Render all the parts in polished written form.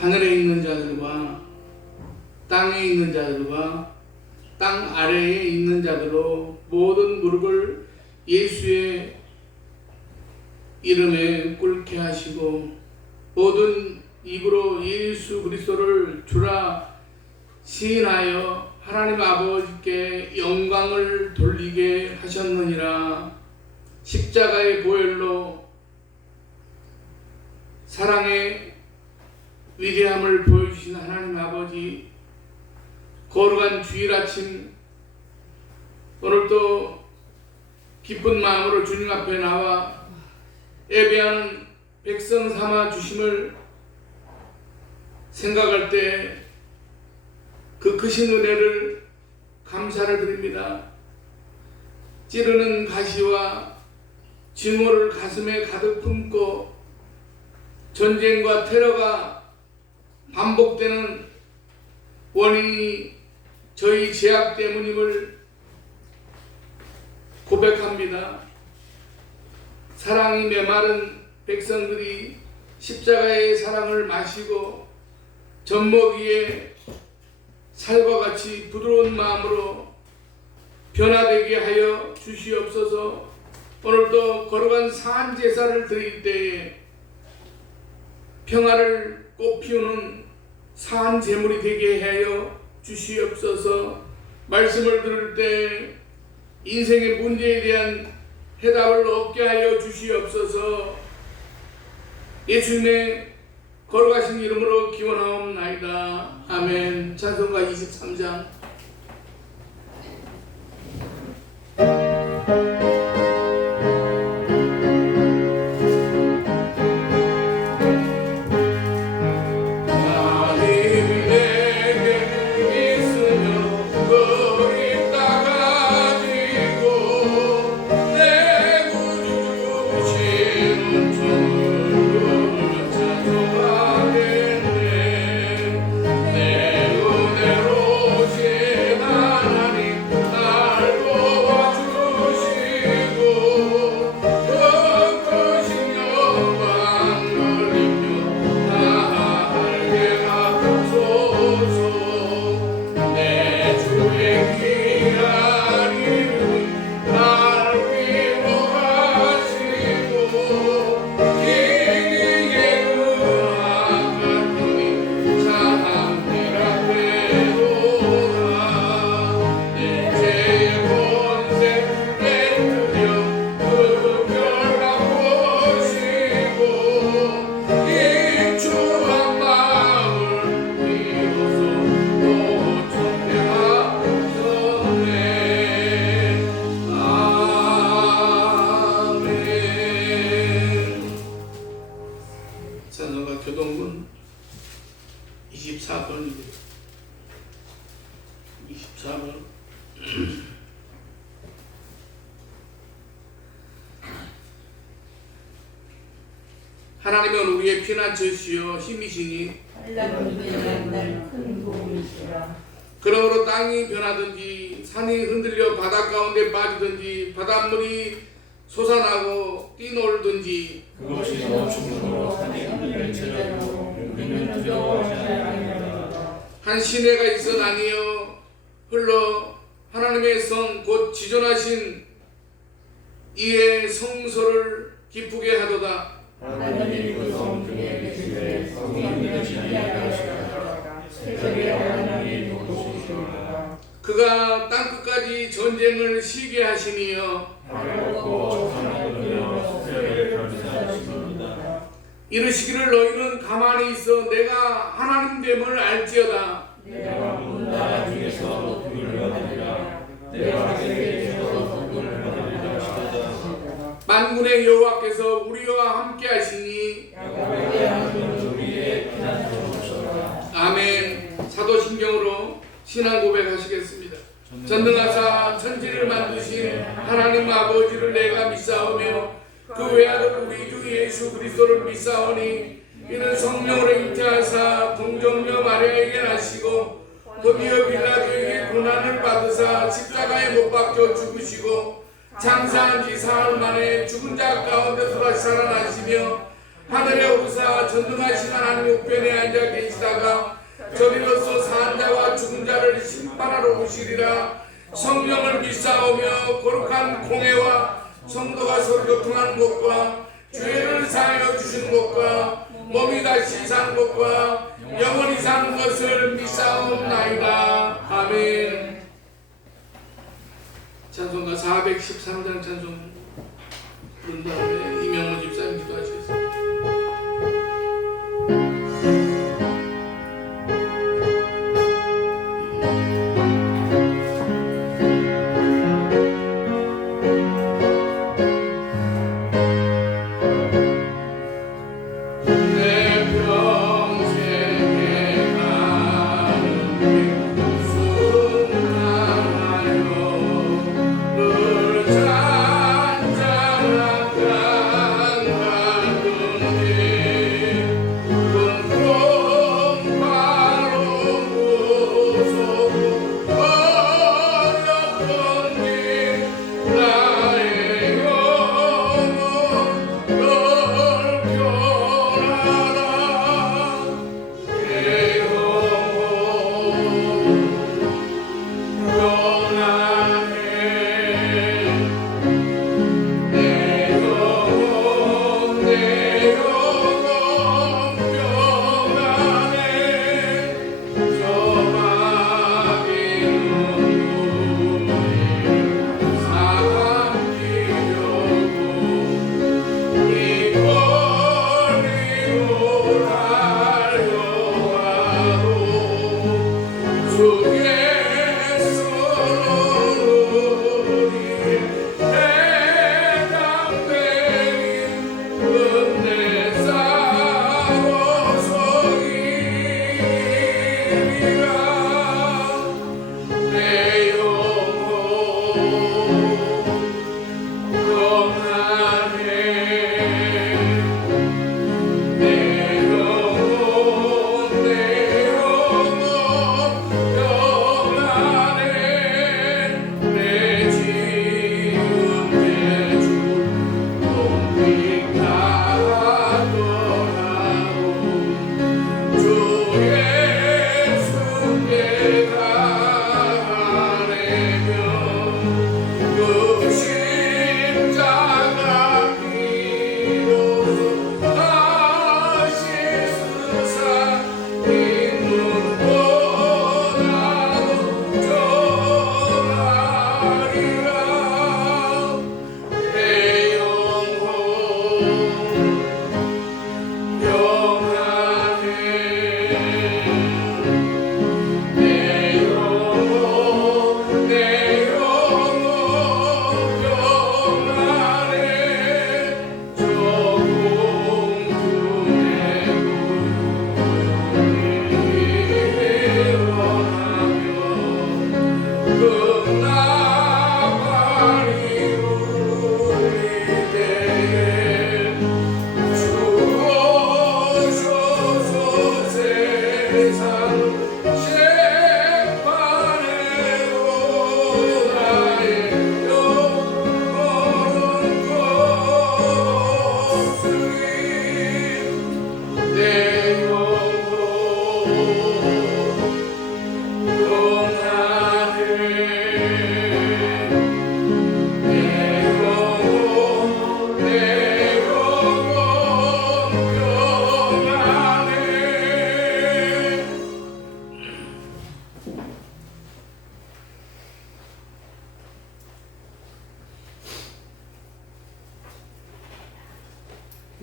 하늘에 있는 자들과 땅에 있는 자들과 땅 아래에 있는 자들로 모든 무릎을 예수의 이름에 꿇게 하시고 모든 입으로 예수 그리스도를 주라 시인하여 하나님 아버지께 영광을 돌리게 하셨느니라. 십자가의 보혈로 사랑의 위대함을 보여주신 하나님 아버지, 거룩한 주일 아침 오늘도 기쁜 마음으로 주님 앞에 나와 예배하는 백성 삼아 주심을 생각할 때 그 크신 은혜를 감사를 드립니다. 찌르는 가시와 증오를 가슴에 가득 품고 전쟁과 테러가 반복되는 원인이 저희 죄악 때문임을 고백합니다. 사랑이 메마른 백성들이 십자가의 사랑을 마시고 젖먹이의 살과 같이 부드러운 마음으로 변화되게 하여 주시옵소서. 오늘도 거룩한 사한 제사를 드릴 때에 평화를 꽃피우는 사한 제물이 되게 하여 주시옵소서. 말씀을 들을 때 인생의 문제에 대한 해답을 얻게 하여 주시옵소서. 예수님의 거룩하신 이름으로 기원하옵나이다. 아멘. 찬송가 23장. 내 은혜로 하나님은 우리의 피난처시요 힘이시니 그러므로 땅이 변하든지 산이 흔들려 바다 가운데 빠지든지 바닷물이 솟아나고 뛰놀든지 그것이 너 충성으로 산이 흔들릴지라도 우리는 두려워하지 아니하리라. 한 시내가 있어 나뉘어 흘러 하나님의 성 곧 지존하신 이의 성소를 기쁘게 하도다. 하나님이 그 성 중에 계시되 성이 흔들리지 아니하시리라. 새벽에 하나님이 도우시리라. 그가 땅끝까지 전쟁을 쉬게 하시니여 하늘고 하늘으로 새벽에 변사하시니라. 이르시기를 너희는 가만히 있어 내가 하나님 됨을 알지어다. 내가 문 나라 중에서 복을 받으리라. 내가 세계에서 복을 받으리라 하시도다. 만군의 여호와께서 우리와 함께 하시니 야곱의 하나님은 우리의 피난처로소이다. 아멘. 사도신경으로 신앙 고백하시겠습니다. 전능하사 천지를 만드신 하나님 아버지를 내가 믿사오며 그 외아들 우리 주 예수 그리스도를 믿사오니 이는 성령으로 잉태하사 동정녀 마리아에게 나시고 본디오 빌라도에게 고난을 받으사 십자가에 못 박혀 죽으시고 장사한 지 사흘 만에 죽은 자 가운데서 다시 살아나시며 하늘에 오르사 전능하신 하나님 우편에 앉아 계시다가 저리로서 산 자와 죽은 자를 심판하러 오시리라. 성령을 믿사오며 거룩한 공회와 성도가 서로 교통하는 것과 죄를 사하여 주시는 것과 몸이 다시 사는 것과 영원히 사는 것을 믿사옵나이다. 아멘. 찬송가 413장 찬송 부른 다음에 이명호 집사님 기도하시겠습니다.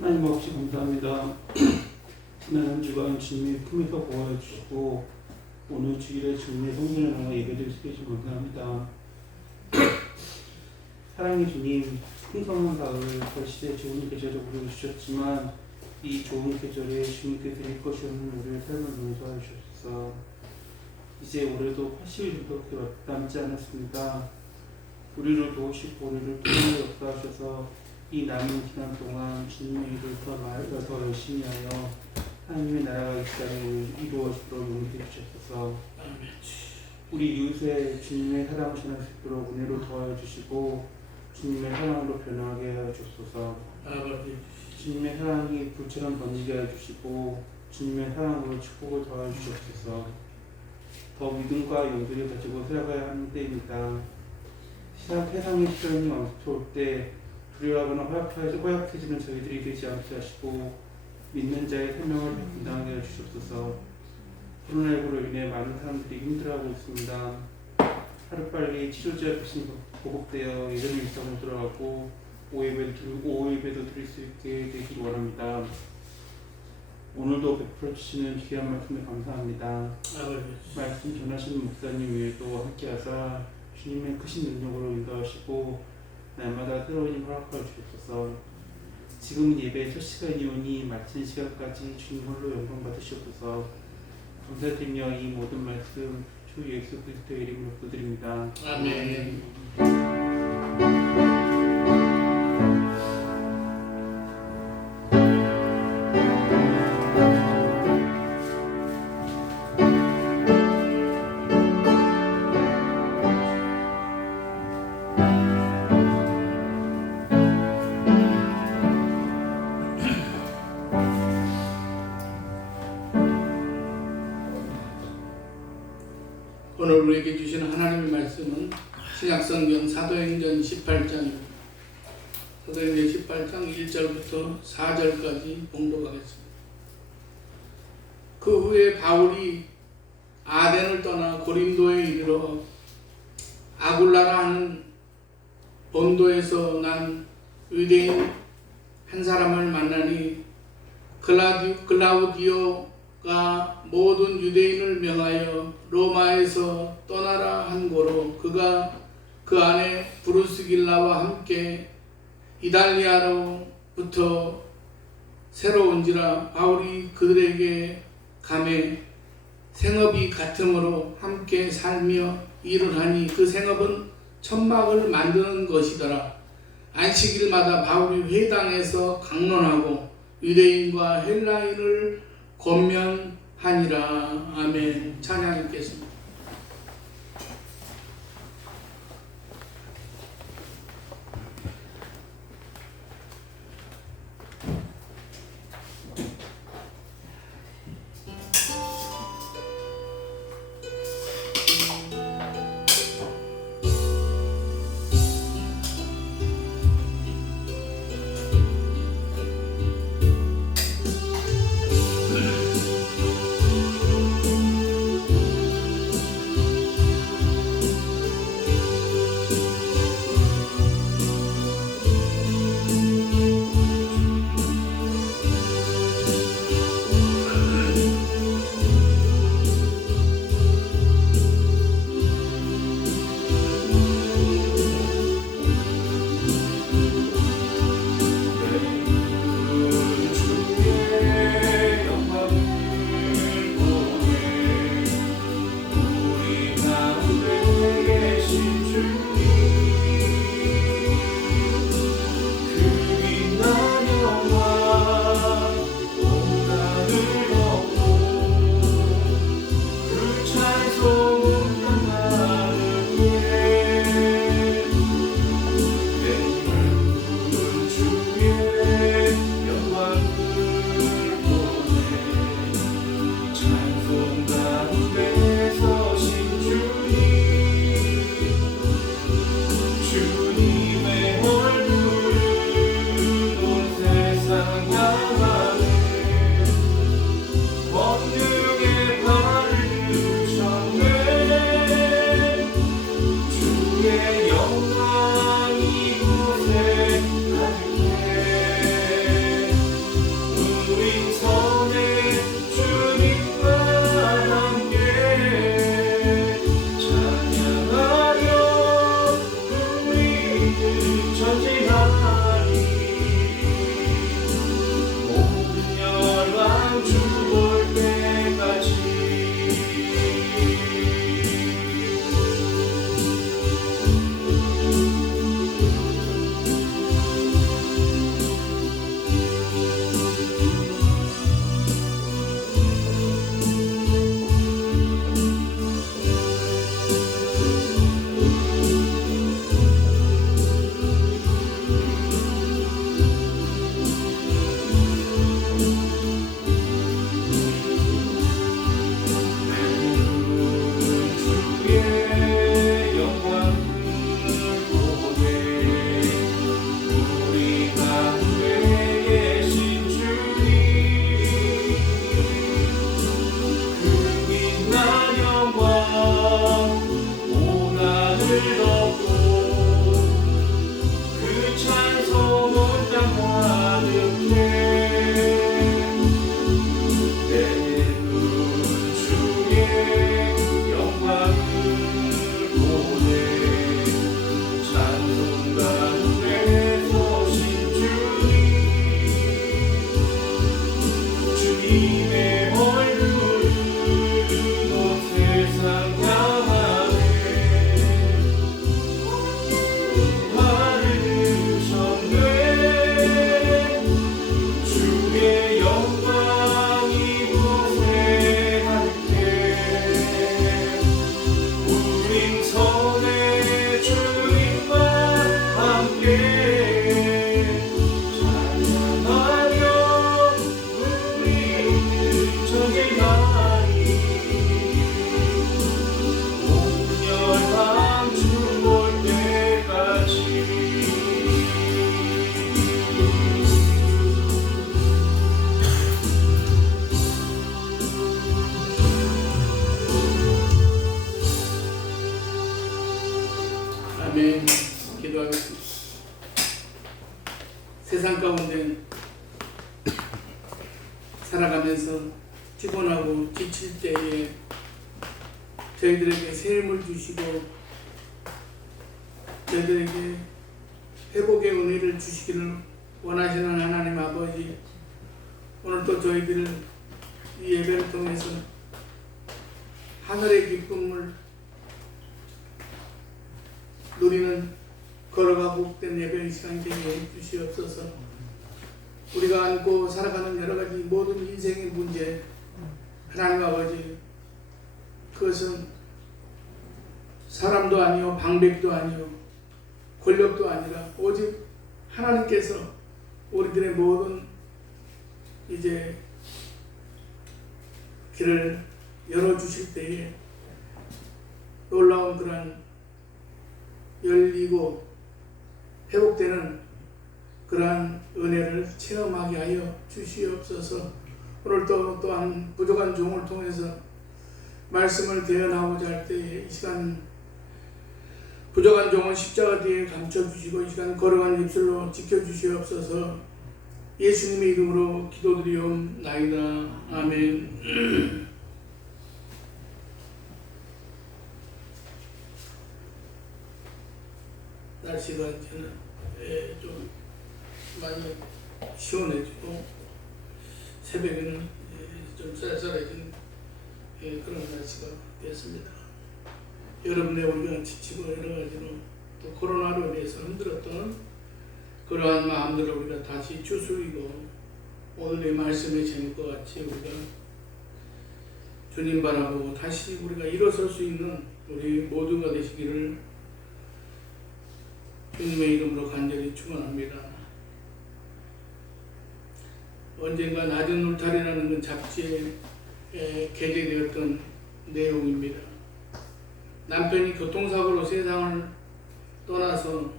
하나님 아버지 감사합니다. 지난 한 주간 주님의 품에서 보호해 주시고 오늘 주일에 주님의 성전에 나와 예배드릴 수 계신 감사합니다. 사랑의 주님, 풍성한 가을 벌시에 좋은 계절을 우리를 주셨지만 이 좋은 계절에 주님께 드릴 것이 없는 우리의 삶을 용서해 주셔서 이제 올해도 80일 정도밖에 남지 않았습니다. 우리를 도우시고 우리를 통해 역사하셔서 이 남은 기간 동안 주님의 일을 더 열심히 하여 하나님의 나라가 이 땅에 이루어지도록 용서해 주셔서 우리 이웃의 주님의 사랑을 전할 수 있도록 은혜로 더하여 주시고 주님의 사랑으로 변하게 하여 주소서. 주님의 사랑이 불처럼 번지게 하여 주시고 주님의 사랑으로 축복을 더하여 주옵소서. 더 믿음과 용기를 가지고 살아가야 하는 때입니다. 세상의 시련이 멈춰올 때 두려워하거나 허약해지는 저희들이 되지 않게 하시고 믿는 자의 생명을 감당하게 하여 주옵소서. 코로나19로 인해 많은 사람들이 힘들어하고 있습니다. 하루빨리 치료제 백신이 보급되어 예전의 일상으로 돌아가고 오예배도 드릴 수 있게 되길 원합니다. 오늘도 베풀어 주시는 귀한 말씀에 감사합니다. 말씀 전하시는 목사님 외에도 함께하사 주님의 크신 능력으로 인도하시고 날마다 새로운 힘을 허락하여 주옵소서. 지금은 예배의 첫 시간이오니 마치는 시간까지 주님 홀로 영광 받으시옵소서. 감사드리며 이 모든 말씀 주 예수 그리스도의 이름으로 기도드립니다. 아멘. 오늘 우리에게 주시는 하나님의 말씀은 신약성경 사도행전 18장입니다. 사도행전 18장 1절부터 4절까지 봉독하겠습니다. 그 후에 바울이 아덴을 떠나 고린도에 이르러 아굴라라 하는 본도에서 난 유대인 한 사람을 만나니 글라우디오가 모든 유대인을 명하여 로마에서 떠나라 한 고로 그가 그 안에 브루스길라와 함께 이달리아로부터 새로 온지라. 바울이 그들에게 감에 생업이 같으므로 함께 살며 일을 하니 그 생업은 천막을 만드는 것이더라. 안식일마다 바울이 회당에서 강론하고 유대인과 헬라인을 권면하니라. 아멘. 찬양 읽겠습니다. 전쟁하리 모든 열방 죽을 때까지 아멘. 기도하겠습니다. 세상 가운데 살아가면서 피곤하고 지칠 때에 저희들에게 새 힘을 주시고 저희들에게 회복의 은혜를 주시기를 원하시는 하나님 아버지, 오늘도 저희들을 이 예배를 통해서 하늘의 기쁨을 누리는 걸어가고 복된 예배의 시간 되게 해 주시옵소서. 우리가 안고 살아가는 여러 가지 모든 인생의 문제, 하나님 아버지, 그것은 사람도 아니요 방백도 아니요 권력도 아니라 오직 하나님께서 우리들의 모든 이제 길을 열어주실 때에 놀라운 그러한 열리고 회복되는 그러한 은혜를 체험하게 하여 주시옵소서. 오늘도 또한 부족한 종을 통해서 말씀을 대언하고자 할 때에 이 시간 부족한 종은 십자가 뒤에 감춰주시고 이 시간 걸어간 입술로 지켜주시옵소서. 예수님의 이름으로 기도드리옵나이다. 아멘. 날씨가 이제는 좀 많이 시원해지고 새벽에는 좀 쌀쌀해진 그런 날씨가 됐습니다. 여러분의 우리가 지치고 여러 가지로 또 코로나로 인해서 힘들었던 그러한 마음들을 우리가 다시 추스리고 오늘의 말씀의 제목과 같이 우리가 주님 바라보고 다시 우리가 일어설 수 있는 우리 모두가 되시기를 주님의 이름으로 간절히 축원합니다. 언젠가 낮은 울타리라는 그 잡지에 게재되었던 내용입니다. 남편이 교통사고로 세상을 떠나서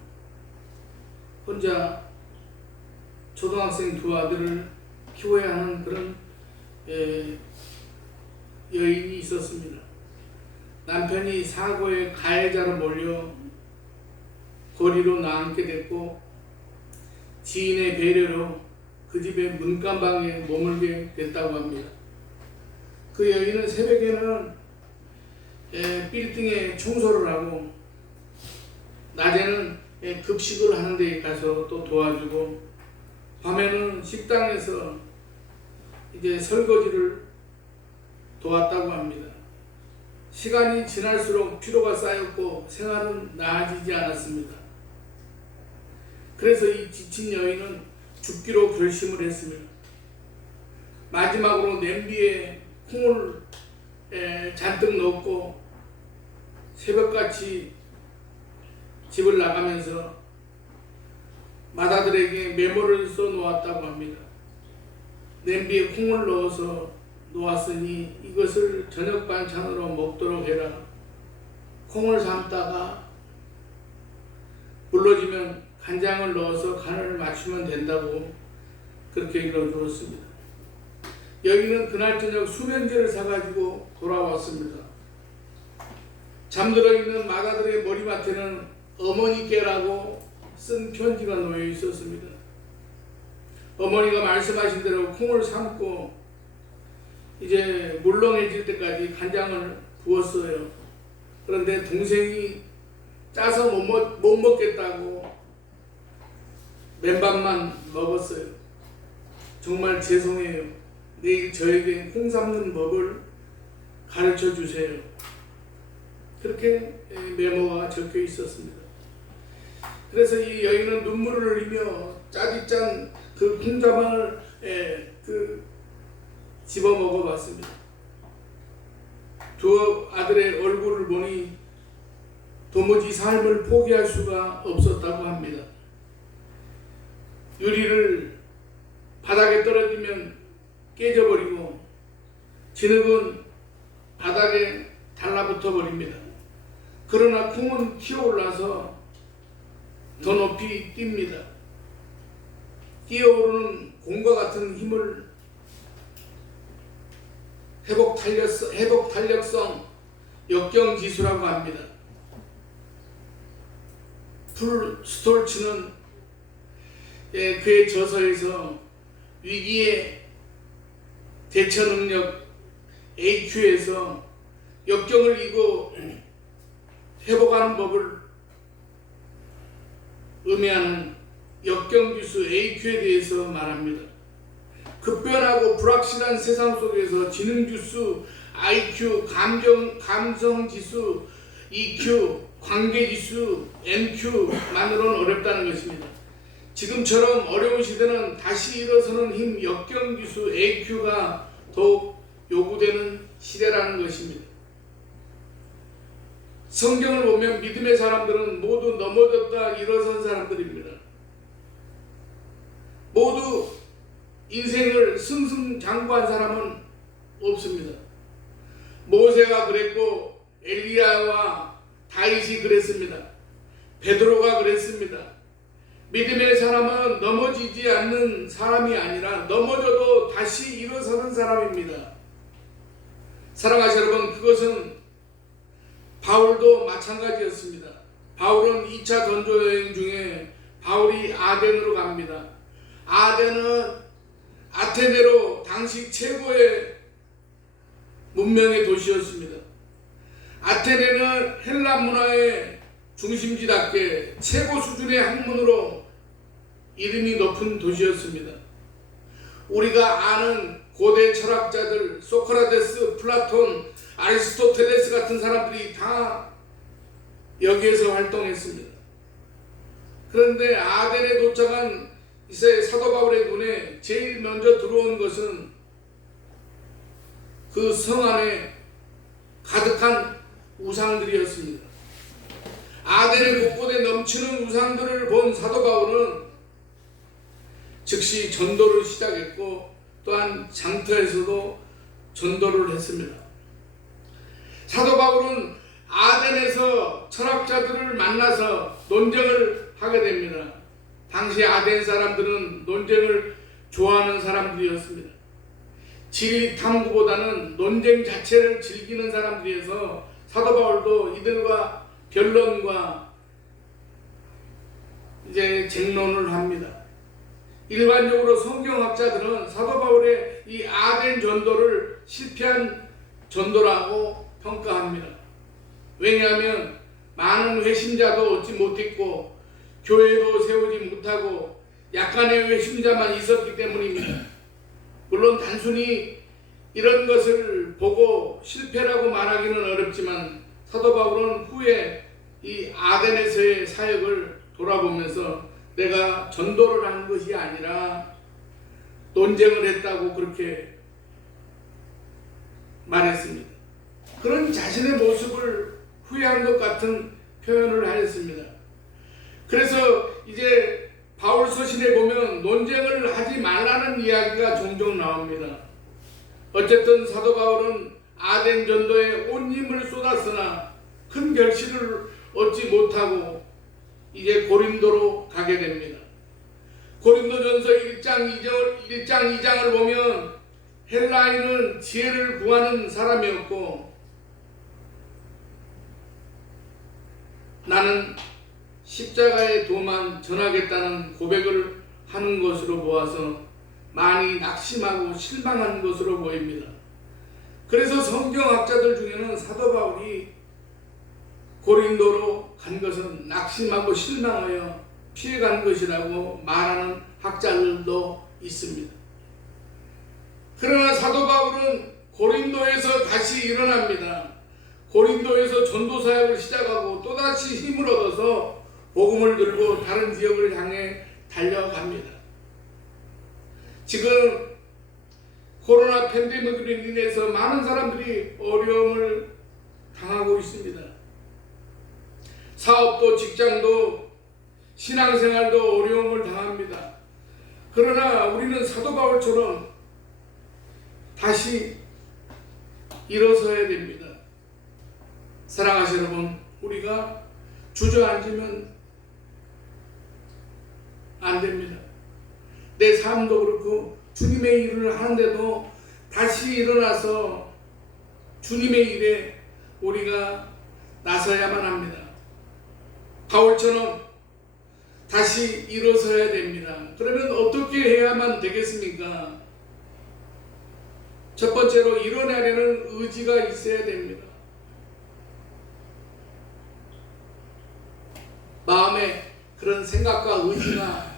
혼자 초등학생 두 아들을 키워야 하는 그런 여인이 있었습니다. 남편이 사고의 가해자로 몰려 거리로 나앉게 됐고 지인의 배려로 그 집의 문간방에 머물게 됐다고 합니다. 그 여인은 새벽에는 빌딩에 청소를 하고 낮에는 급식을 하는 데 가서 또 도와주고, 밤에는 식당에서 이제 설거지를 도왔다고 합니다. 시간이 지날수록 피로가 쌓였고 생활은 나아지지 않았습니다. 그래서 이 지친 여인은 죽기로 결심을 했습니다. 마지막으로 냄비에 콩을 잔뜩 넣고 새벽같이 집을 나가면서 마다들에게 메모를 써 놓았다고 합니다. 냄비에 콩을 넣어서 놓았으니 이것을 저녁 반찬으로 먹도록 해라. 콩을 삶다가 물러지면 간장을 넣어서 간을 맞추면 된다고 그렇게 일러주었습니다. 여기는 그날 저녁 수면제를 사가지고 돌아왔습니다. 잠들어 있는 마다들의 머리맡에는 어머니께라고 쓴 편지가 놓여 있었습니다. 어머니가 말씀하신 대로 콩을 삶고 이제 물렁해질 때까지 간장을 부었어요. 그런데 동생이 짜서 못 먹겠다고 맨밥만 먹었어요. 정말 죄송해요. 내일 저에게 콩 삶는 법을 가르쳐 주세요. 그렇게 메모가 적혀 있었습니다. 그래서 이 여인은 눈물을 흘리며 짜디짠 그 콩자반을 집어 먹어봤습니다. 두 아들의 얼굴을 보니 도무지 삶을 포기할 수가 없었다고 합니다. 유리를 바닥에 떨어지면 깨져버리고 진흙은 바닥에 달라붙어 버립니다. 그러나 콩은 튀어올라서 더 높이 뜁니다. 뛰어오르는 공과 같은 힘을 회복 탄력성 역경지수라고 합니다. 풀 스톨츠는 그의 저서에서 위기의 대처 능력 AQ에서 역경을 이고 회복하는 법을 의미하는 역경지수 AQ에 대해서 말합니다. 급변하고 불확실한 세상 속에서 지능지수 IQ, 감성지수 EQ, 관계지수 NQ만으로는 어렵다는 것입니다. 지금처럼 어려운 시대는 다시 일어서는 힘 역경지수 AQ가 더욱 요구되는 시대라는 것입니다. 성경을 보면 믿음의 사람들은 모두 넘어졌다 일어선 사람들입니다. 모두 인생을 승승장구한 사람은 없습니다. 모세가 그랬고 엘리야와 다윗이 그랬습니다. 베드로가 그랬습니다. 믿음의 사람은 넘어지지 않는 사람이 아니라 넘어져도 다시 일어서는 사람입니다. 사랑하시는 여러분, 그것은 바울도 마찬가지였습니다. 바울은 2차 전도여행 중에 바울이 아덴으로 갑니다. 아덴은 아테네로 당시 최고의 문명의 도시였습니다. 아테네는 헬라 문화의 중심지답게 최고 수준의 학문으로 이름이 높은 도시였습니다. 우리가 아는 고대 철학자들 소크라테스, 플라톤, 아리스토텔레스 같은 사람들이 다 여기에서 활동했습니다. 그런데 아덴에 도착한 이제 사도 바울의 눈에 제일 먼저 들어온 것은 그 성 안에 가득한 우상들이었습니다. 아덴의 곳곳에 넘치는 우상들을 본 사도 바울은 즉시 전도를 시작했고 또한 장터에서도 전도를 했습니다. 사도 바울은 아덴에서 철학자들을 만나서 논쟁을 하게 됩니다. 당시 아덴 사람들은 논쟁을 좋아하는 사람들이었습니다. 지리 탐구보다는 논쟁 자체를 즐기는 사람들이어서 사도 바울도 이들과 변론과 이제 쟁론을 합니다. 일반적으로 성경학자들은 사도 바울의 이 아덴 전도를 실패한 전도라고 평가합니다. 왜냐하면 많은 회심자도 얻지 못했고 교회도 세우지 못하고 약간의 외심자만 있었기 때문입니다. 물론 단순히 이런 것을 보고 실패라고 말하기는 어렵지만 사도 바울은 후에 이 아덴에서의 사역을 돌아보면서 내가 전도를 한 것이 아니라 논쟁을 했다고 그렇게 말했습니다. 그런 자신의 모습을 후회한 것 같은 표현을 하였습니다. 그래서 이제 바울 서신에 보면 논쟁을 하지 말라는 이야기가 종종 나옵니다. 어쨌든 사도 바울은 아덴 전도에 온 힘을 쏟았으나 큰 결실을 얻지 못하고 이제 고린도로 가게 됩니다. 고린도전서 1장 2장을 보면 헬라인은 지혜를 구하는 사람이었고 나는 십자가의 도만 전하겠다는 고백을 하는 것으로 보아서 많이 낙심하고 실망한 것으로 보입니다. 그래서 성경학자들 중에는 사도 바울이 고린도로 간 것은 낙심하고 실망하여 피해간 것이라고 말하는 학자들도 있습니다. 그러나 사도 바울은 고린도에서 다시 일어납니다. 고린도에서 전도사역을 시작하고 또다시 힘을 얻어서 복음을 들고 다른 지역을 향해 달려갑니다. 지금 코로나 팬데믹으로 인해서 많은 사람들이 어려움을 당하고 있습니다. 사업도 직장도 신앙생활도 어려움을 당합니다. 그러나 우리는 사도 바울처럼 다시 일어서야 됩니다. 사랑하시는 여러분, 우리가 주저앉으면 안 됩니다. 내 삶도 그렇고 주님의 일을 하는데도 다시 일어나서 주님의 일에 우리가 나서야만 합니다. 바울처럼 다시 일어서야 됩니다. 그러면 어떻게 해야만 되겠습니까? 첫 번째로 일어나려는 의지가 있어야 됩니다. 마음에 그런 생각과 의지가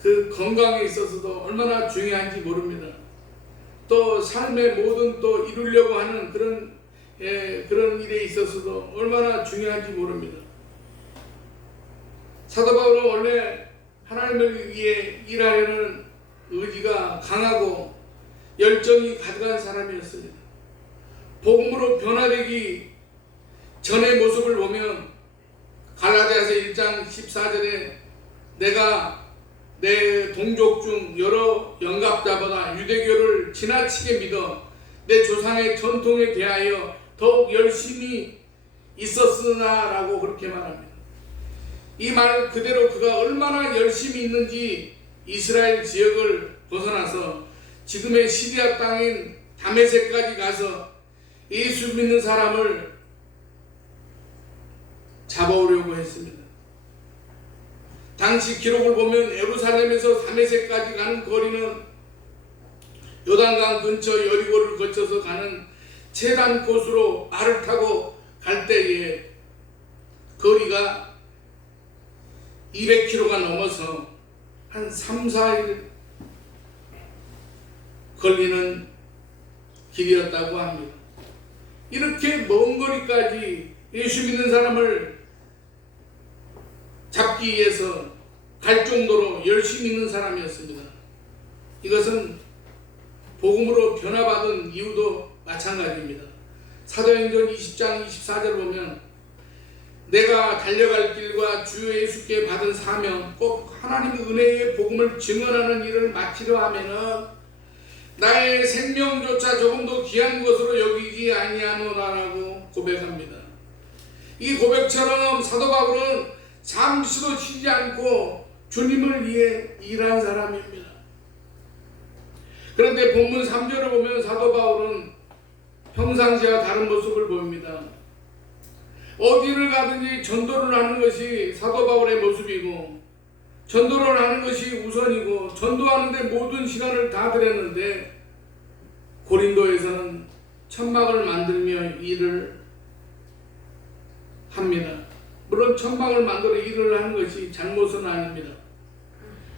그 건강에 있어서도 얼마나 중요한지 모릅니다. 또 삶의 모든 또 이루려고 하는 그런 일에 있어서도 얼마나 중요한지 모릅니다. 사도 바울은 원래 하나님을 위해 일하려는 의지가 강하고 열정이 가득한 사람이었습니다. 복음으로 변화되기 전의 모습을 보면 갈라디아서 1장 14절에 내가 내 동족 중 여러 영갑자보다 유대교를 지나치게 믿어 내 조상의 전통에 대하여 더욱 열심히 있었으나 라고 그렇게 말합니다. 이 말 그대로 그가 얼마나 열심히 있는지 이스라엘 지역을 벗어나서 지금의 시리아 땅인 다메섹까지 가서 예수 믿는 사람을 잡아오려고 했습니다. 당시 기록을 보면 예루살렘에서 다메섹까지 가는 거리는 요단강 근처 여리고를 거쳐서 가는 제단 곳으로 말을 타고 갈 때에 거리가 200km가 넘어서 한 3-4일 걸리는 길이었다고 합니다. 이렇게 먼 거리까지 예수 믿는 사람을 잡기 위해서 갈 정도로 열심히 있는 사람이었습니다. 이것은 복음으로 변화받은 이유도 마찬가지입니다. 사도행전 20장 24절 보면 내가 달려갈 길과 주 예수께 받은 사명 꼭 하나님의 은혜의 복음을 증언하는 일을 마치려 하면은 나의 생명조차 조금도 귀한 것으로 여기지 아니하노라라고 고백합니다. 이 고백처럼 사도 바울은 잠시도 쉬지 않고 주님을 위해 일한 사람입니다. 그런데 본문 3절을 보면 사도 바울은 평상시와 다른 모습을 보입니다. 어디를 가든지 전도를 하는 것이 사도 바울의 모습이고 전도를 하는 것이 우선이고 전도하는데 모든 시간을 다 들였는데 고린도에서는 천막을 만들며 일을 합니다. 물론 천막을 만들어 일을 하는 것이 잘못은 아닙니다.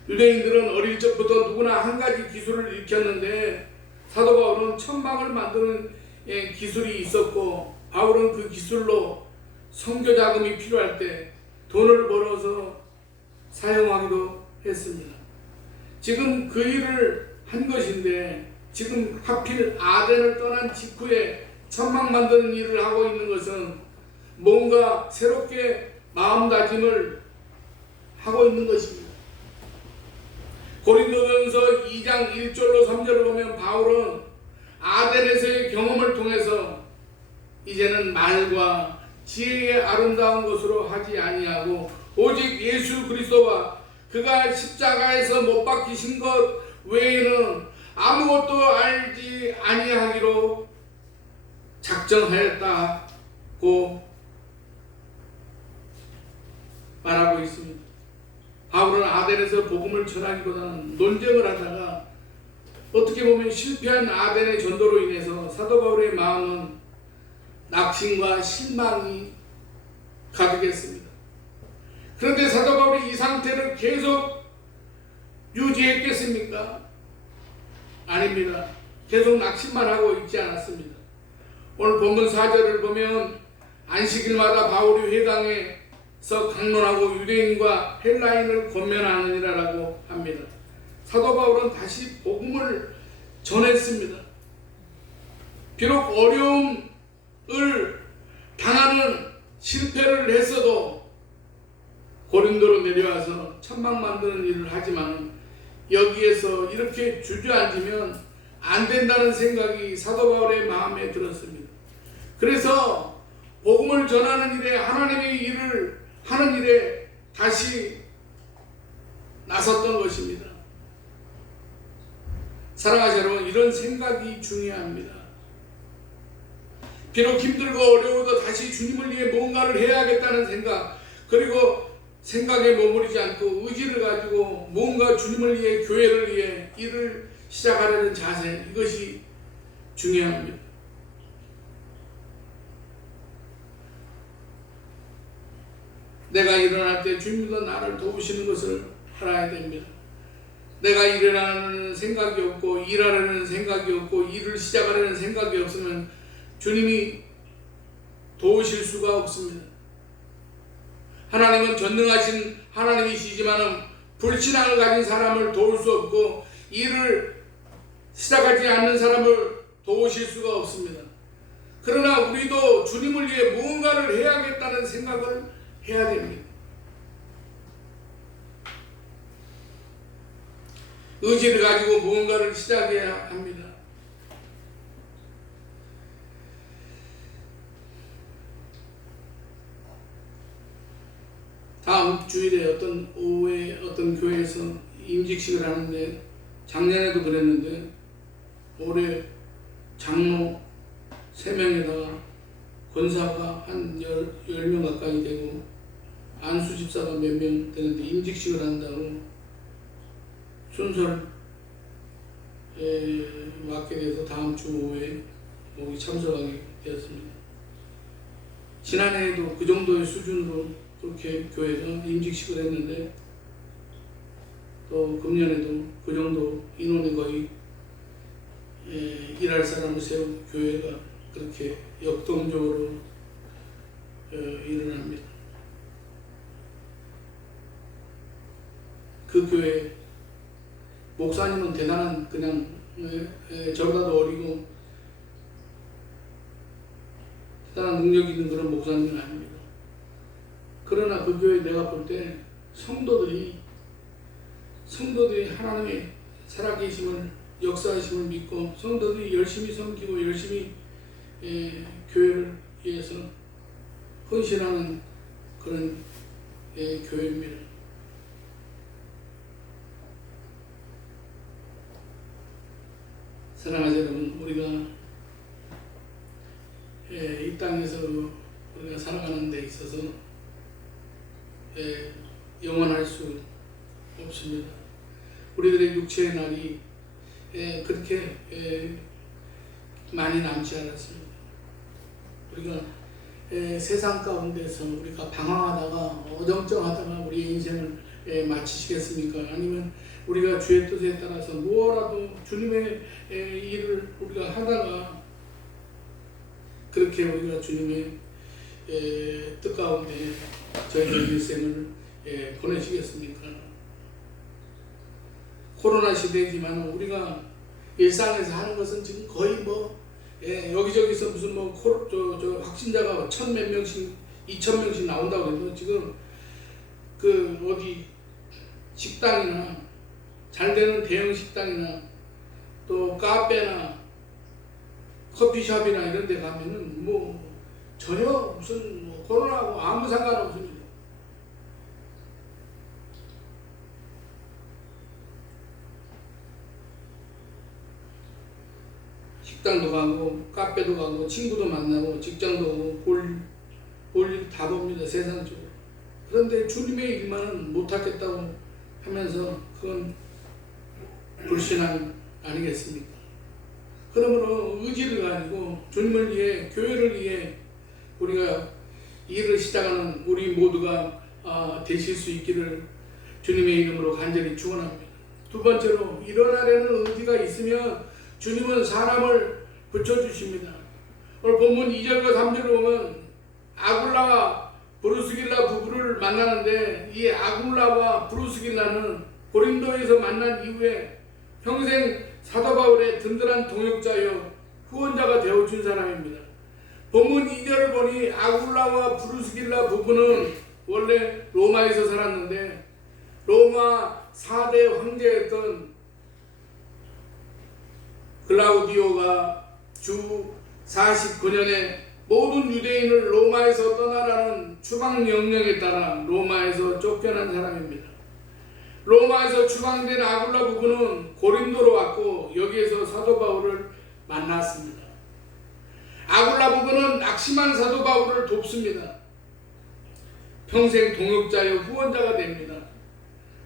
유대인들은 어릴 적부터 누구나 한 가지 기술을 익혔는데 사도 바울은 천막을 만드는 기술이 있었고, 바울은 그 기술로 선교 자금이 필요할 때 돈을 벌어서 사용하기도 했습니다. 지금 그 일을 한 것인데, 지금 하필 아덴을 떠난 직후에 천막 만드는 일을 하고 있는 것은 뭔가 새롭게 마음다짐을 하고 있는 것입니다. 고린도전서 2장 1절로 3절을 보면 바울은 아덴에서의 경험을 통해서 이제는 말과 지혜의 아름다운 것으로 하지 아니하고 오직 예수 그리스도와 그가 십자가에서 못 박히신 것 외에는 아무것도 알지 아니하기로 작정하였다고 말하고 있습니다. 바울은 아덴에서 복음을 전하기보다는 논쟁을 하다가 어떻게 보면 실패한 아덴의 전도로 인해서 사도 바울의 마음은 낙심과 실망이 가득했습니다. 그런데 사도 바울이 이 상태를 계속 유지했겠습니까? 아닙니다. 계속 낙심만 하고 있지 않았습니다. 오늘 본문 4절을 보면 안식일마다 바울이 회당에서 강론하고 유대인과 헬라인을 권면하느니라라고 합니다. 사도 바울은 다시 복음을 전했습니다. 비록 어려움을 당하는 실패를 했어도 고린도로 내려와서 천막 만드는 일을 하지만 여기에서 이렇게 주저앉으면 안 된다는 생각이 사도 바울의 마음에 들었습니다. 그래서 복음을 전하는 일에, 하나님의 일을 하는 일에 다시 나섰던 것입니다. 사랑하는 여러분, 이런 생각이 중요합니다. 비록 힘들고 어려워도 다시 주님을 위해 뭔가를 해야겠다는 생각, 그리고 생각에 머무르지 않고 의지를 가지고 뭔가 주님을 위해, 교회를 위해 일을 시작하려는 자세, 이것이 중요합니다. 내가 일어날 때 주님도 나를 도우시는 것을 알아야 됩니다. 내가 일어나는 생각이 없고 일하려는 생각이 없고 일을 시작하려는 생각이 없으면 주님이 도우실 수가 없습니다. 하나님은 전능하신 하나님이시지만 불신앙을 가진 사람을 도울 수 없고 일을 시작하지 않는 사람을 도우실 수가 없습니다. 그러나 우리도 주님을 위해 무언가를 해야겠다는 생각을 해야 됩니다. 의지를 가지고 무언가를 시작해야 합니다. 다음 주일에 어떤 오후에 어떤 교회에서 임직식을 하는데, 작년에도 그랬는데 올해 장로 3명에다가 권사가 한 10명 가까이 되고 안수 집사가 몇 명 되는데 임직식을 한다고 순서를 맡게 돼서 다음 주 오후에 거기 참석하게 되었습니다. 지난해에도 그 정도의 수준으로 그렇게 교회에서 임직식을 했는데, 또 금년에도 그 정도 인원이 거의 일할 사람을 세운 교회가 그렇게 역동적으로 일어납니다. 그 교회 목사님은 대단한, 그냥 저보다도 어리고 대단한 능력 있는 그런 목사님은 아닙니다. 그러나 그 교회 내가 볼 때 성도들이 하나님의 살아계심을, 역사하심을 믿고 성도들이 열심히 섬기고 열심히 교회를 위해서 헌신하는 그런 교회입니다. 사랑하는 여러분, 우리가 이 땅에서 우리가 살아가는 데 있어서 영원할 수 없습니다. 우리들의 육체의 날이 그렇게 많이 남지 않았습니다. 우리가 세상 가운데서 우리가 방황하다가 어정쩡하다가 우리의 인생을 마치시겠습니까? 아니면 우리가 주의 뜻에 따라서 무엇라도 주님의 일을 우리가 하다가 그렇게 우리가 주님의 뜻 가운데 저희의 일생을 보내시겠습니까? 코로나 시대지만 우리가 일상에서 하는 것은 지금 거의 여기저기서 무슨 확진자가 1000몇 명씩 2000명씩 나온다고 해도 지금 어디 식당이나 잘 되는 대형 식당이나 또 카페나 커피숍이나 이런 데 가면은 전혀 무슨 코로나하고 아무 상관없습니다. 식당도 가고 카페도 가고 친구도 만나고 직장도 가고 볼 일 다 봅니다. 세상적으로. 그런데 주님의 일만은 못하겠다고 하면서 그건 불신앙 아니겠습니까? 그러므로 의지를 가지고 주님을 위해 교회를 위해 우리가 일을 시작하는 우리 모두가 되실 수 있기를 주님의 이름으로 간절히 축원합니다. 두 번째로 일어나려는 의지가 있으면 주님은 사람을 붙여주십니다. 오늘 본문 2절과 3절을 보면 아굴라와 브루스길라 부부를 만나는데 이 아굴라와 브루스길라는 고린도에서 만난 이후에 평생 사도 바울의 든든한 동역자여 후원자가 되어준 사람입니다. 본문 2절을 보니 아굴라와 브루스길라 부부는 원래 로마에서 살았는데 로마 4대 황제였던 글라우디오가 주 49년에 모든 유대인을 로마에서 떠나라는 추방 명령에 따라 로마에서 쫓겨난 사람입니다. 로마에서 추방된 아굴라 부부는 고린도로 왔고 여기에서 사도 바울을 만났습니다. 아굴라 부부는 낙심한 사도 바울을 돕습니다. 평생 동역자여 후원자가 됩니다.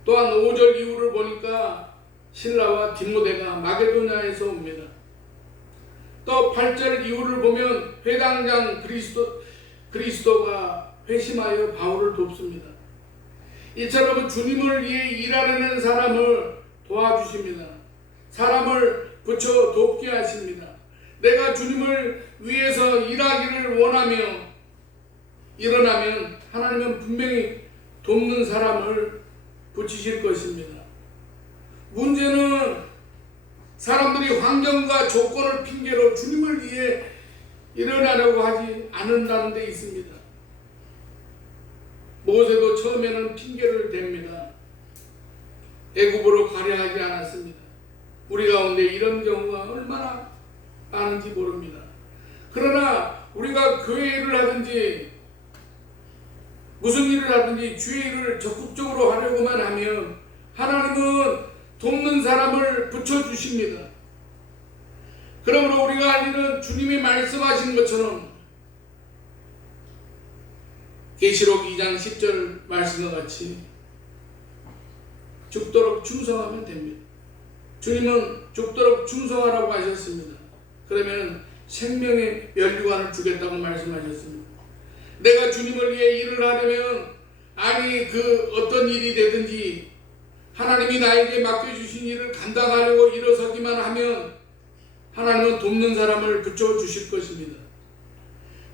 또한 5절 이후를 보니까 실라와 디모데가 마게도냐에서 옵니다. 또 8절 이후를 보면 회당장 그리스도가 회심하여 바울을 돕습니다. 이처럼 주님을 위해 일하려는 사람을 도와주십니다. 사람을 붙여 돕게 하십니다. 내가 주님을 위해서 일하기를 원하며 일어나면 하나님은 분명히 돕는 사람을 붙이실 것입니다. 문제는 사람들이 환경과 조건을 핑계로 주님을 위해 일어나려고 하지 않는다는 데 있습니다. 모세도 처음에는 핑계를 댑니다. 애굽으로 가려 하지 않았습니다. 우리 가운데 이런 경우가 얼마나 많은지 모릅니다. 그러나 우리가 교회 일을 하든지 무슨 일을 하든지 주의 일을 적극적으로 하려고만 하면 하나님은 돕는 사람을 붙여주십니다. 그러므로 우리가 할 일은 주님이 말씀하신 것처럼 계시록 2장 10절 말씀과 같이 죽도록 충성하면 됩니다. 주님은 죽도록 충성하라고 하셨습니다. 그러면 생명의 면류관을 주겠다고 말씀하셨습니다. 내가 주님을 위해 일을 하려면 그 어떤 일이 되든지 하나님이 나에게 맡겨주신 일을 감당하려고 일어서기만 하면 하나님은 돕는 사람을 붙여주실 것입니다.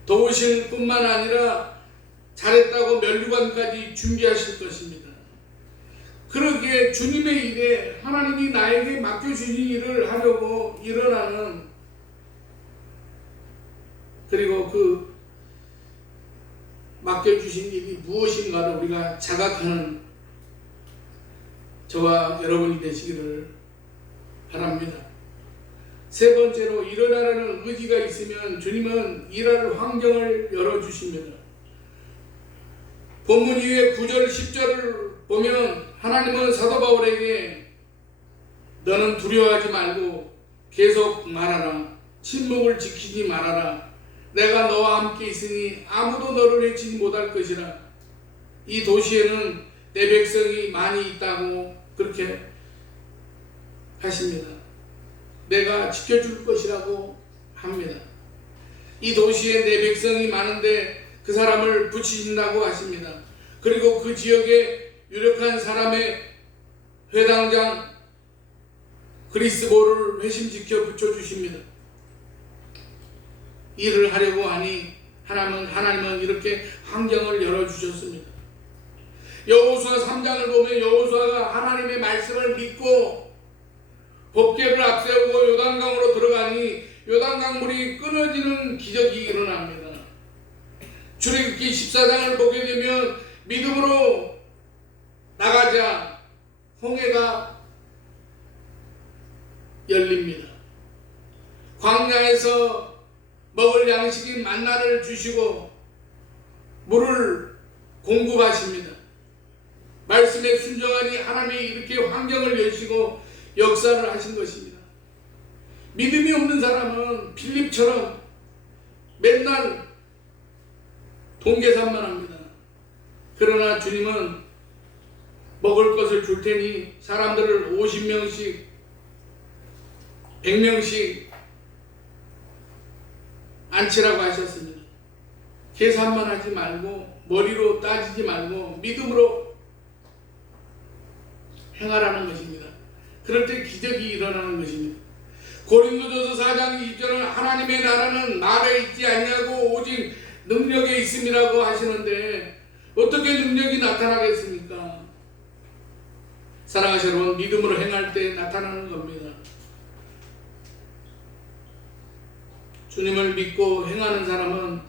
도우실 뿐만 아니라 잘했다고 면류관까지 준비하실 것입니다. 그러기에 주님의 일에 하나님이 나에게 맡겨주신 일을 하려고 일어나는 그리고 그 맡겨주신 일이 무엇인가를 우리가 자각하는 저와 여러분이 되시기를 바랍니다. 세 번째로 일어나라는 의지가 있으면 주님은 일할 환경을 열어주십니다. 본문 이후에 9절 10절을 보면 하나님은 사도 바울에게 너는 두려워하지 말고 계속 말하라. 침묵을 지키지 말아라. 내가 너와 함께 있으니 아무도 너를 해치지 못할 것이라. 이 도시에는 내 백성이 많이 있다고 그렇게 하십니다. 내가 지켜줄 것이라고 합니다. 이 도시에 내 백성이 많은데 그 사람을 붙이신다고 하십니다. 그리고 그 지역에 유력한 사람의 회당장 그리스도를 회심시켜 붙여주십니다. 일을 하려고 하니 하나님은 이렇게 환경을 열어주셨습니다. 여호수아 3장을 보면 여호수아가 하나님의 말씀을 믿고 법궤를 앞세우고 요단강으로 들어가니 요단강 물이 끊어지는 기적이 일어납니다. 출애굽기 14장을 보게 되면 믿음으로 나가자 홍해가 열립니다. 광야에서 먹을 양식인 만나를 주시고 물을 공급하십니다. 말씀에 순종하니 하나님이 이렇게 환경을 여시고 역사를 하신 것입니다. 믿음이 없는 사람은 빌립처럼 맨날 돈 계산만 합니다. 그러나 주님은 먹을 것을 줄 테니 사람들을 50명씩 100명씩 앉히라고 하셨습니다. 계산만 하지 말고 머리로 따지지 말고 믿음으로 행하라는 것입니다. 그럴 때 기적이 일어나는 것입니다. 고린도전서 4장 20절은 하나님의 나라는 말에 있지 아니하고 오직 능력에 있음이라고 하시는데 어떻게 능력이 나타나겠습니까? 사랑하시는 여러분, 믿음으로 행할 때 나타나는 겁니다. 주님을 믿고 행하는 사람은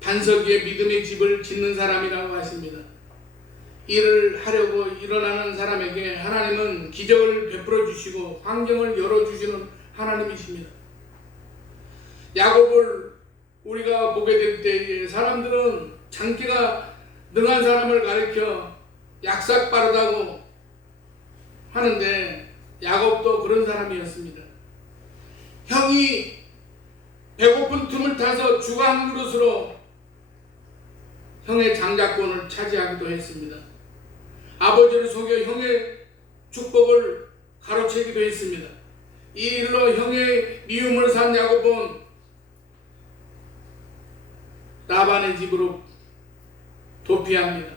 반석 위에 믿음의 집을 짓는 사람이라고 하십니다. 일을 하려고 일어나는 사람에게 하나님은 기적을 베풀어 주시고 환경을 열어주시는 하나님이십니다. 야곱을 우리가 보게 될 때에 사람들은 장기가 능한 사람을 가리켜 약삭 빠르다고 하는데 야곱도 그런 사람이었습니다. 형이 배고픈 틈을 타서 죽어 한 그릇으로 형의 장자권을 차지하기도 했습니다. 아버지를 속여 형의 축복을 가로채기도 했습니다. 이 일로 형의 미움을 산 야곱은 라반의 집으로 도피합니다.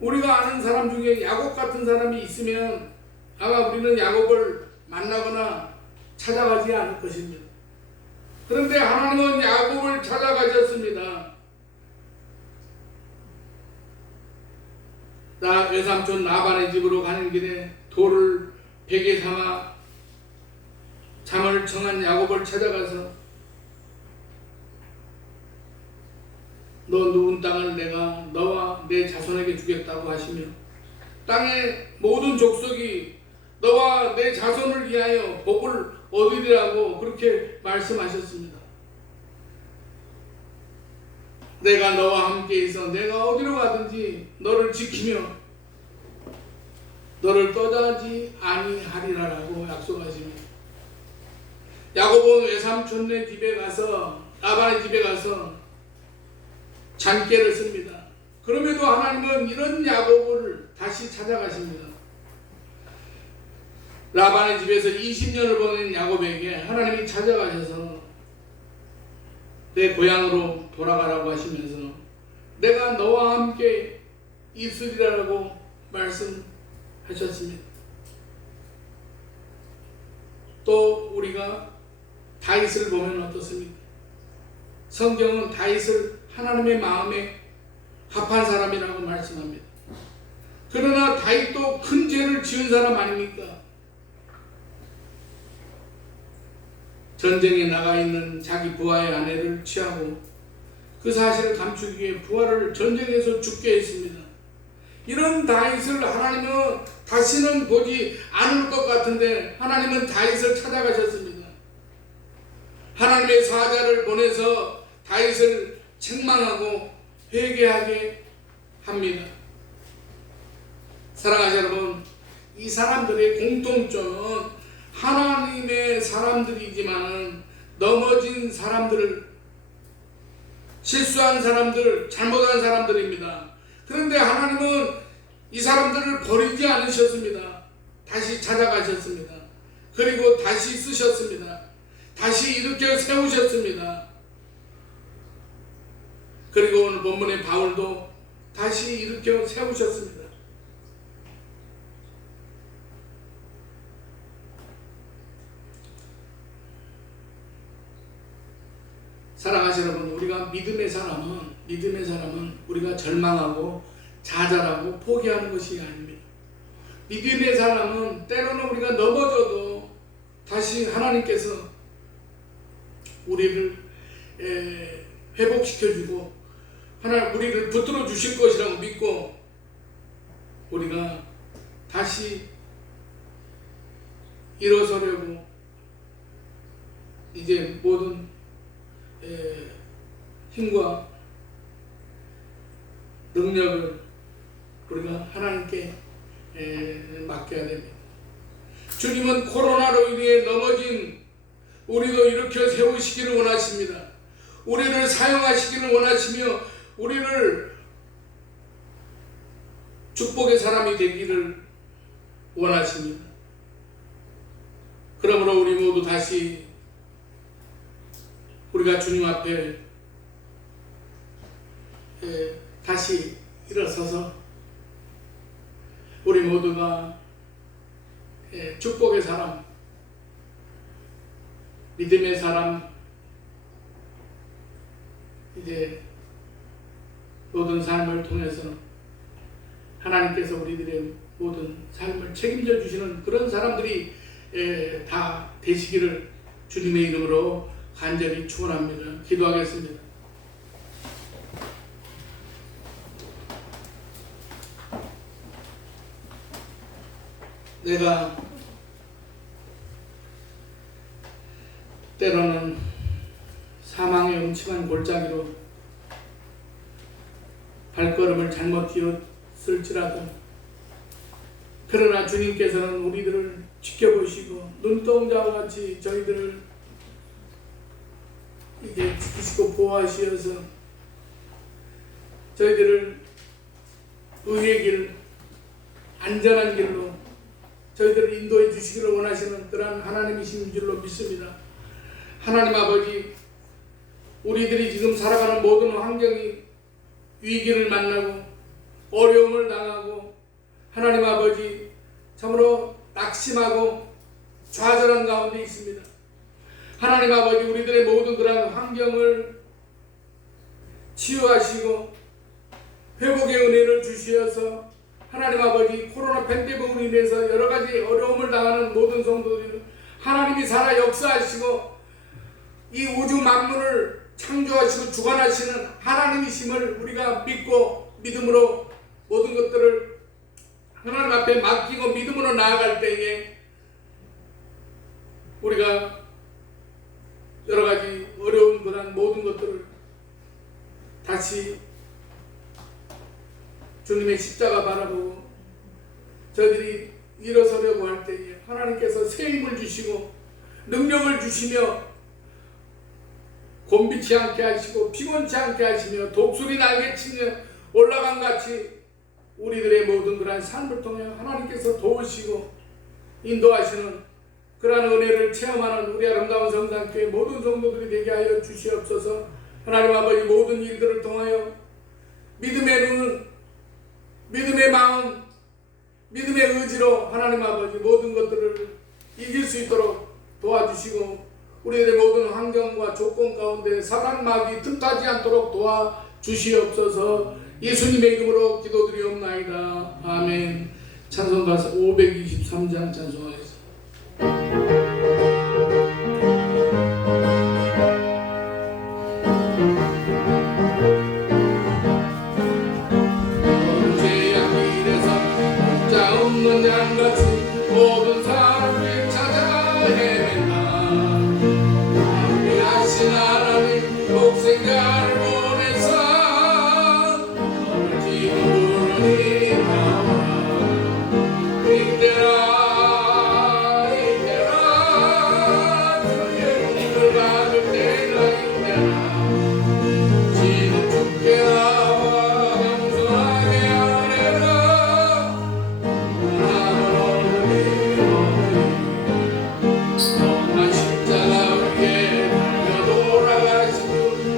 우리가 아는 사람 중에 야곱 같은 사람이 있으면 아마 우리는 야곱을 만나거나 찾아가지 않을 것입니다. 그런데 하나님은 야곱을 찾아가셨습니다. 외삼촌 라반의 집으로 가는 길에 돌을 베개 삼아 잠을 청한 야곱을 찾아가서 너 누운 땅을 내가 너와 내 자손에게 주겠다고 하시며 땅의 모든 족속이 너와 내 자손을 위하여 복을 얻으리라고 그렇게 말씀하셨습니다. 내가 너와 함께 있어 내가 어디로 가든지 너를 지키며 너를 떠나지 아니하리라라고 약속하십니다. 야곱은 외삼촌네 집에 가서 라반의 집에 가서 잔꾀를 씁니다. 그럼에도 하나님은 이런 야곱을 다시 찾아가십니다. 라반의 집에서 20년을 보낸 야곱에게 하나님이 찾아가셔서 내 고향으로 돌아가라고 하시면서 내가 너와 함께 있으리라고 말씀하셨습니다. 또 우리가 다윗을 보면 어떻습니까? 성경은 다윗을 하나님의 마음에 합한 사람이라고 말씀합니다. 그러나 다윗도 큰 죄를 지은 사람 아닙니까? 전쟁에 나가 있는 자기 부하의 아내를 취하고 그 사실을 감추기 위해 부하를 전쟁에서 죽게 했습니다. 이런 다윗을 하나님은 다시는 보지 않을 것 같은데 하나님은 다윗을 찾아가셨습니다. 하나님의 사자를 보내서 다윗을 책망하고 회개하게 합니다. 사랑하시는 여러분, 이 사람들의 공통점은 하나님의 사람들이지만은 넘어진 사람들, 실수한 사람들, 잘못한 사람들입니다. 그런데 하나님은 이 사람들을 버리지 않으셨습니다. 다시 찾아가셨습니다. 그리고 다시 쓰셨습니다. 다시 일으켜 세우셨습니다. 그리고 오늘 본문의 바울도 다시 일으켜 세우셨습니다. 사랑하시는 여러분, 우리가 믿음의 사람은 우리가 절망하고 좌절하고 포기하는 것이 아닙니다. 믿음의 사람은 때로는 우리가 넘어져도 다시 하나님께서 우리를 회복시켜주고 우리를 붙들어 주실 것이라고 믿고 우리가 다시 일어서려고 이제 모든 힘과 능력을 우리가 하나님께 맡겨야 됩니다. 주님은 코로나로 인해 넘어진 우리도 일으켜 세우시기를 원하십니다. 우리를 사용하시기를 원하시며 우리를 축복의 사람이 되기를 원하십니다. 그러므로 우리 모두 다시 우리가 주님 앞에 다시 일어서서 우리 모두가 축복의 사람, 믿음의 사람, 이제 모든 삶을 통해서 하나님께서 우리들의 모든 삶을 책임져 주시는 그런 사람들이 다 되시기를 주님의 이름으로 간절히 축원합니다. 기도하겠습니다. 내가 때로는 사망의 음침한 골짜기로 발걸음을 잘못 뛰었을지라도 그러나 주님께서는 우리들을 지켜보시고 눈동자와 같이 저희들을 이제 지키시고 보호하시어서 저희들을 의의 길, 안전한 길로 저희들을 인도해 주시기를 원하시는 그러한 하나님이신 줄로 믿습니다. 하나님 아버지, 우리들이 지금 살아가는 모든 환경이 위기를 만나고 어려움을 당하고 하나님 아버지 참으로 낙심하고 좌절한 가운데 있습니다. 하나님 아버지, 우리들의 모든 그러한 환경을 치유하시고 회복의 은혜를 주시어서 하나님 아버지, 코로나 팬데믹으로 인해서 여러 가지 어려움을 당하는 모든 성도들을 하나님이 살아 역사하시고 이 우주 만물을 창조하시고 주관하시는 하나님이심을 우리가 믿고 믿음으로 모든 것들을 하나님 앞에 맡기고 믿음으로 나아갈 때에 우리가 여러 가지 어려운 그런 모든 것들을 다시 주님의 십자가 바라보고 저희들이 일어서려고 할 때에 하나님께서 새 힘을 주시고 능력을 주시며 곤비치 않게 하시고 피곤치 않게 하시며 독수리 날개치며 올라간 같이 우리들의 모든 그러한 삶을 통해 하나님께서 도우시고 인도하시는 그러한 은혜를 체험하는 우리 아름다운 성산교회 모든 성도들이 되게 하여 주시옵소서. 하나님 아버지, 모든 일들을 통하여 믿음의 눈, 믿음의 마음, 믿음의 의지로 하나님 아버지 모든 것들을 이길 수 있도록 도와주시고 우리들의 모든 환경과 조건 가운데 사단 마귀 틈타지 않도록 도와주시옵소서. 예수님의 이름으로 기도드리옵나이다. 아멘. 찬송가사 523장 찬송하겠습니다. 없는 양같이 모든 사람을 찾아 헤맨다. 위하신 하나님 독생자를 보내사 너를 지부르니 나오라. 인대라 인대라 주의 힘을 받을 때가 인대라. 지는 주께 나와 겸손하게 하래라. 십자가 위에 달려 돌아가시고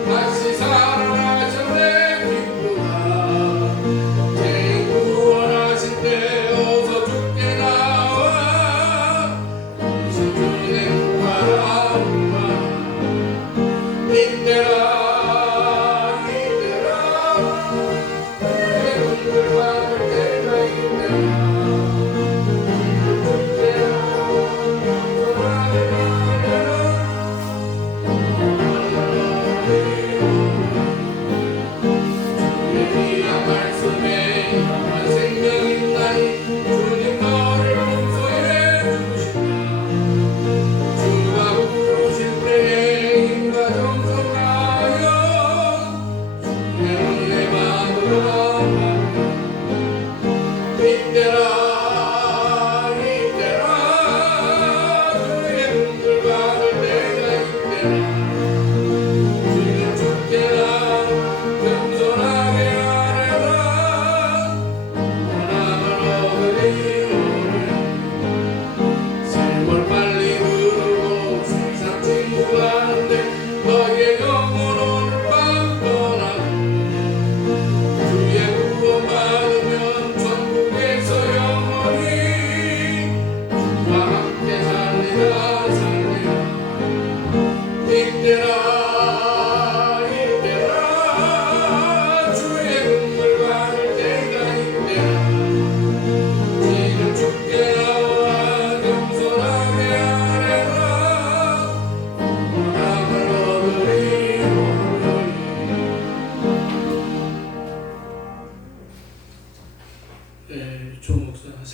다시 살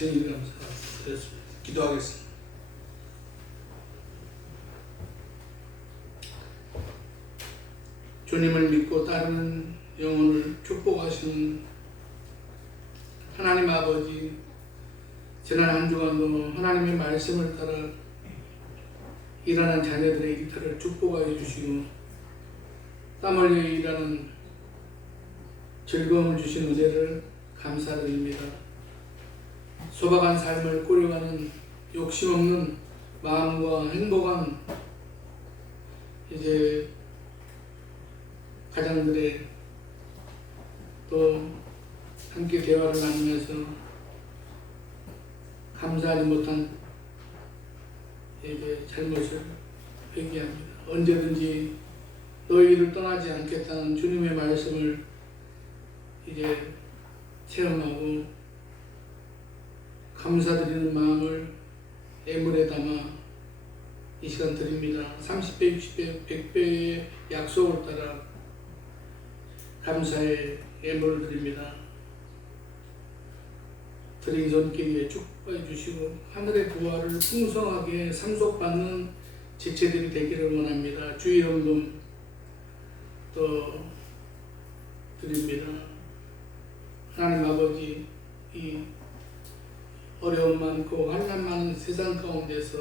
생일 감사드렸습니다. 기도하겠습니다. 주님을 믿고 따르는 영혼을 축복하시는 하나님 아버지, 지난 한 주간도 하나님의 말씀을 따라 일하는 자녀들의 일터를 축복하여 주시고 땀 흘려 일하는 즐거움을 주신 은혜를 감사드립니다. 소박한 삶을 꾸려가는 욕심 없는 마음과 행복한 이제 가장들의 또 함께 대화를 나누면서 감사하지 못한 이제 잘못을 회개합니다. 언제든지 너희를 떠나지 않겠다는 주님의 말씀을 이제 체험하고 감사드리는 마음을 애물에 담아 이 시간 드립니다. 30배, 60배, 100배의 약속을 따라 감사의 애물을 드립니다. 드린 손길 위에 축복해 주시고 하늘의 부활을 풍성하게 상속받는 지체들이 되기를 원합니다. 주 이름도 또 드립니다. 하나님 아버지, 이 어려움 많고 환난 많은 세상 가운데서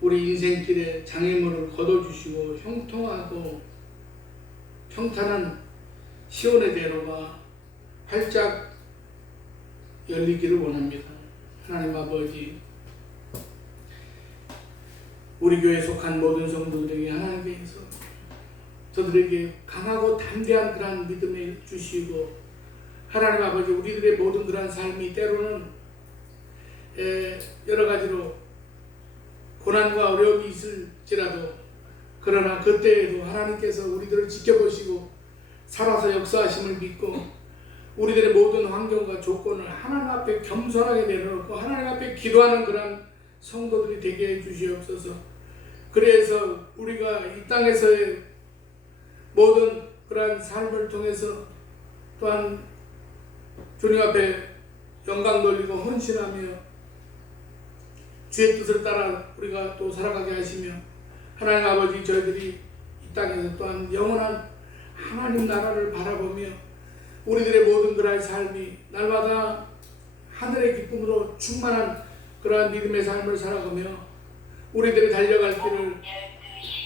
우리 인생길에 장애물을 걷어주시고 형통하고 평탄한 시온의 대로가 활짝 열리기를 원합니다. 하나님 아버지, 우리 교회에 속한 모든 성도들에게 하나님께서 저들에게 강하고 담대한 그러한 믿음을 주시고 하나님 아버지, 우리들의 모든 그러한 삶이 때로는 여러 가지로 고난과 어려움이 있을지라도 그러나 그때에도 하나님께서 우리들을 지켜보시고 살아서 역사하심을 믿고 우리들의 모든 환경과 조건을 하나님 앞에 겸손하게 내려놓고 하나님 앞에 기도하는 그런 성도들이 되게 해 주시옵소서. 그래서 우리가 이 땅에서의 모든 그러한 삶을 통해서 또한 주님 앞에 영광 돌리고 헌신하며 주의 뜻을 따라 우리가 또 살아가게 하시며 하나님 아버지, 저희들이 이 땅에서 또한 영원한 하나님 나라를 바라보며 우리들의 모든 그러한 삶이 날마다 하늘의 기쁨으로 충만한 그러한 믿음의 삶을 살아가며 우리들이 달려갈 길을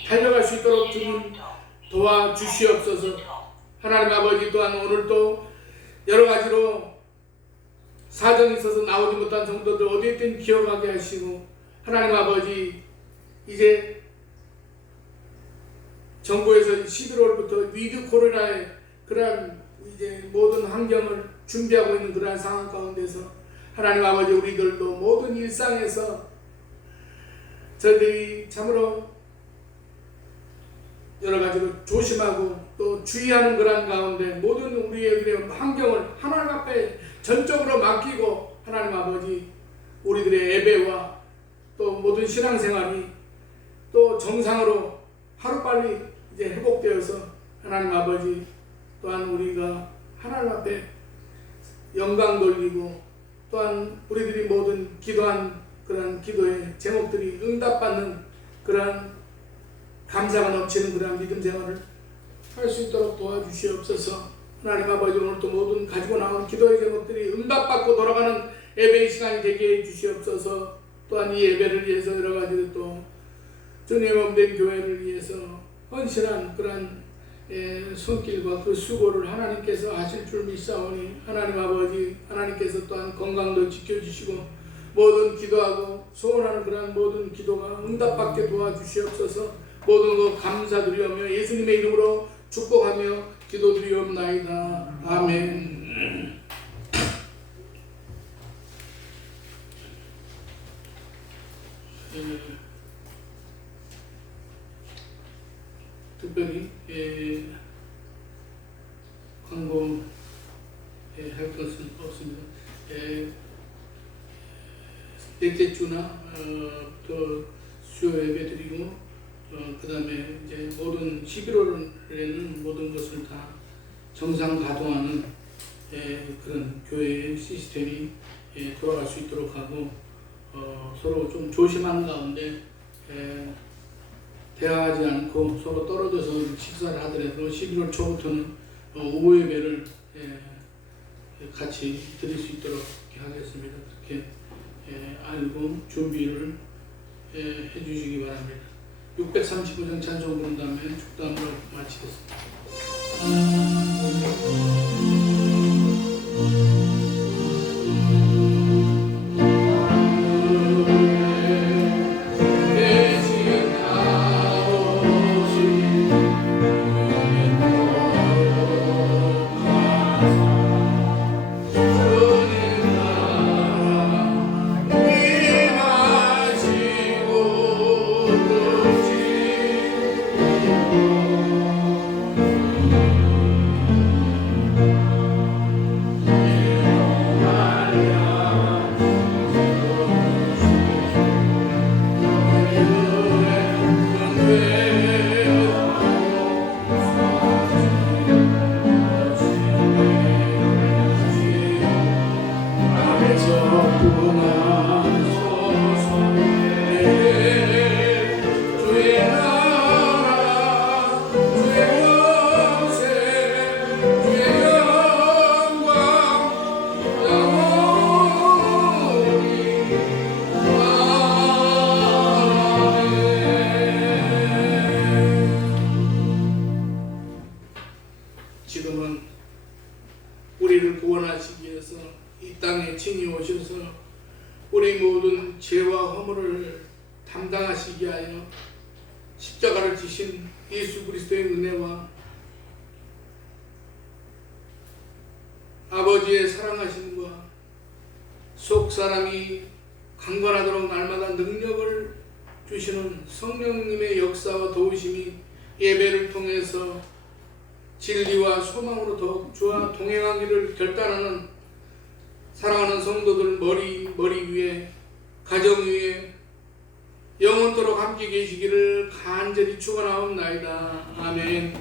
달려갈 수 있도록 주님 도와주시옵소서. 하나님 아버지, 또한 오늘도 여러 가지로 사정이 있어서 나오지 못한 성도들 어디에 있든 기억하게 하시고 하나님 아버지, 이제 정부에서 11월부터 위드 코로나의 그러한 이제 모든 환경을 준비하고 있는 그러한 상황 가운데서 하나님 아버지, 우리들도 모든 일상에서 저희들이 참으로 여러 가지로 조심하고 또 주의하는 그러한 가운데 모든 우리의 환경을 하나님 앞에 전적으로 맡기고 하나님 아버지, 우리들의 예배와 또 모든 신앙생활이 또 정상으로 하루빨리 이제 회복되어서 하나님 아버지, 또한 우리가 하나님 앞에 영광 돌리고 또한 우리들이 모든 기도한 그런 기도의 제목들이 응답받는 그러한 감사가 넘치는 그러한 믿음 생활을 할 수 있도록 도와주시옵소서. 하나님 아버지, 오늘도 모든 가지고 나온 기도의 제목들이 응답받고 돌아가는 예배의 시간이 되게 해주시옵소서. 또한 이 예배를 위해서 여러 가지로 또 주님 몸된 교회를 위해서 헌신한 그러한 손길과 그 수고를 하나님께서 하실 줄 믿사오니 하나님 아버지, 하나님께서 또한 건강도 지켜주시고 모든 기도하고 소원하는 그러한 모든 기도가 응답받게 도와주시옵소서. 모든 것 감사드리오며 예수님의 이름으로 축복하며 기도드리옵나이다. 아멘. 특별히 광고 할 것은 없습니다. 넷째 주나 또 수요 예배 드리고 그 다음에 이제 모든 11월에는 모든 것을 다 정상 가동하는 그런 교회의 시스템이 돌아갈 수 있도록 하고 서로 좀 조심하는 가운데 대화하지 않고 서로 떨어져서 식사를 하더라도 11월 초부터는 우호 예배를 같이 드릴 수 있도록 하겠습니다. 그렇게 알고 준비를 해주시기 바랍니다. 635장 찬송 부른 다음에 축담으로 마치겠습니다. 지금은 우리를 구원하시기 위해서 이 땅에 친히 오셔서 우리 모든 죄와 허물을 담당하시기 위하여 십자가를 지신 예수 그리스도의 은혜와 아버지의 사랑하심과 속 사람이 강건하도록 날마다 능력을 주시는 성령님의 역사와 도우심이 예배를 통해서 진리와 소망으로 더욱 주와 동행하기를 결단하는 사랑하는 성도들 머리 위에 가정 위에 영원토록 함께 계시기를 간절히 축원하옵나이다. 아멘.